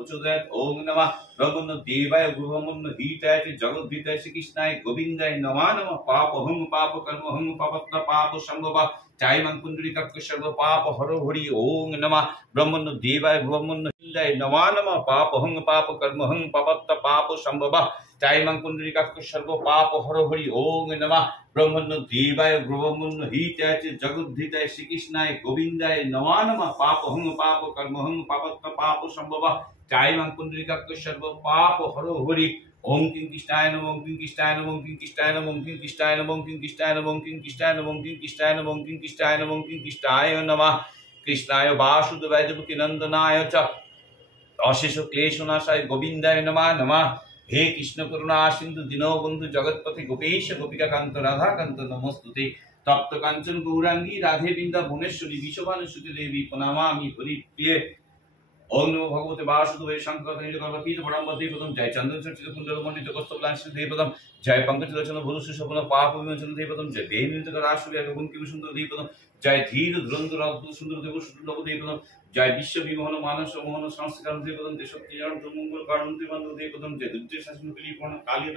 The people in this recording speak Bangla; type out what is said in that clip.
প্রচোদয়াৎ। ওং নমঃ ব্রহ্মণ্য দেবায় ব্রহ্মণ্য হিতায় জগদ্ধিতায় শ্রীকৃষ্ণায় গোবিন্দায় নমঃ নমঃ। পাপহং পাপ কর্মহং পাপত্র পাপ সম্ভব চাইমাং পুণ্ডরীকাক্ষ সর্ব পাপ হর হরি। ওং নমঃ ব্রহ্মণ্য দেবায় ব্রহ্মণ্য হিতায় নমঃ নমঃ। পাপহং পাপ কর্মহং পাপত্র পাপ সম্ভব চাইমাং পুণ্ডরীকাক্ষ সর্ব পাপ হর হরি। ওং নমঃ ব্রহ্মণ্য দেবায় ব্রহ্মণ্য হিতায় জগদ্ধিতায় শ্রীকৃষ্ণায় গোবিন্দায় নমঃ নমঃ। পাপহং পাপ কর্মহং পাপত্র পাপ সম্ভব চাইমাং পুণ্ডরীকাক্ষ সর্ব পাপ হর হরি। ওম কিং কৃষ্ণায় নমঃ ওম কিং কৃষ্ণায় নমঃ ওম কিং কৃষ্ণায় নমঃ ওম কিং কৃষ্ণায় নমঃ ওম কিং কৃষ্ণায় নমঃ ওম কিং কৃষ্ণায় নমঃ ওম কিং কৃষ্ণায় নমঃ ওম কিং কৃষ্ণায় নমঃ ওম কিং কৃষ্ণায় নমঃ। কৃষ্ণায় বাসুদেবায় দেবকী নন্দনায় চ অশেষ ক্লেশনাশায় গোবিন্দায় নমঃ নমঃ। হে কৃষ্ণ করুণা সিন্ধু দীনবন্ধু জগৎপতি গোপেশ গোপিকাকান্ত রাধাকান্ত নমস্তুতে। তপ্ত কাঞ্চন গৌরাঙ্গী রাধে বৃন্দাবনেশ্বরী বিশ্বভানুসুতে দেবী প্রণমামি হরিপ্রিয়ে। ওম নমো ভগবতে বাসুদেবায় শঙ্কর নীলকল্পীত পরমপদ দেবতম। জয় চন্দ্র চর্চিত কুণ্ডল মণ্ডিত কস্তবলাংশিত দেবতম। জয় পঙ্কজ লোচন ভুরু সুশোভন পাপ বিমোচন দেবতম। জয় দেহনীত রাসুরি গঙ্কিম সুন্দর দেবতম। জয় ধীর ধুরন্ধর অদ্ভুত সুন্দর দেব সুন্দর দেবতম। জয় বিশ্ব বিমোহন মানস মোহন সংস্কার দেবতম। জয় শক্তি মঙ্গল কারণ দেবতম। জয় দুর্য শাসন কালী